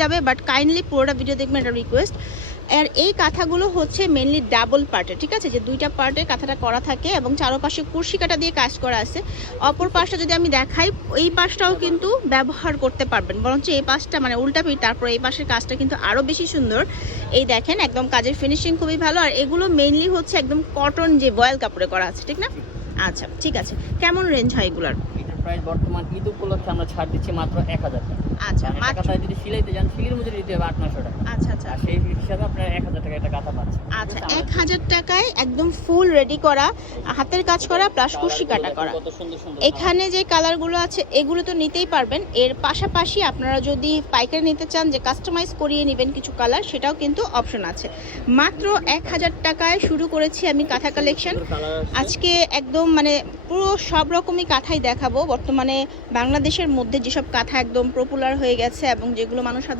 যাবে, but kindly পুরোটা video দেখবেন, এটা রিকোয়েস্ট। আর এই কাঁথাগুলো হচ্ছে মেনলি ডাবল পার্টে, ঠিক আছে, যে দুইটা পার্টে কাঁথাটা করা থাকে এবং চারপাশে কুরশি কাটা দিয়ে কাজ করা আছে। অপর পাশটা যদি আমি দেখাই, এই পাশটাও কিন্তু ব্যবহার করতে পারবেন, বরঞ্চ এই পাশটা মানে উল্টা পিঠ, তারপর এই পাশের কাজটা কিন্তু আরও বেশি সুন্দর। এই দেখেন একদম কাজের ফিনিশিং খুবই ভালো। আর এগুলো মেইনলি হচ্ছে একদম কটন যে বয়েল কাপড়ে করা আছে, ঠিক না? আচ্ছা ঠিক আছে, কেমন রেঞ্জ হয় এগুলার? এটার প্রাইস বর্তমান ঈদ উপলক্ষে আমরা ছাড় দিচ্ছি মাত্র 1000 টাকা। আচ্ছা একটা মাত্র, কাঁথা যদি সিলাইতে যান, সিলির মধ্যে দিতে হবে 800-900 টাকা। আচ্ছা আচ্ছা আর সেই হিসাবে আপনার 1000 টাকা একটা কাঁথা পাচ্ছেন। আচ্ছা 1000 টাকায় একদম ফুল রেডি করা, হাতের কাজ করা প্লাস কুশি কাটা করা। কত সুন্দর সুন্দর এখানে যে কালারগুলো আছে এগুলো তো নিতেই পারবেন, এর পাশাপাশি আপনারা যদি পাইকারি নিতে চান যে কাস্টমাইজ করিয়ে নেবেন কিছু কালার, সেটাও কিন্তু অপশন আছে। মাত্র 1000 টাকায় শুরু করেছি আমি কাঁথা কালেকশন। আজকে একদম মানে পুরো সব রকমই কাঁথাই দেখাবো। বর্তমানে বাংলাদেশের মধ্যে যেসব কাঁথা একদম পপুলার হয়ে গেছে এবং যেগুলো মানুষ সাধারণত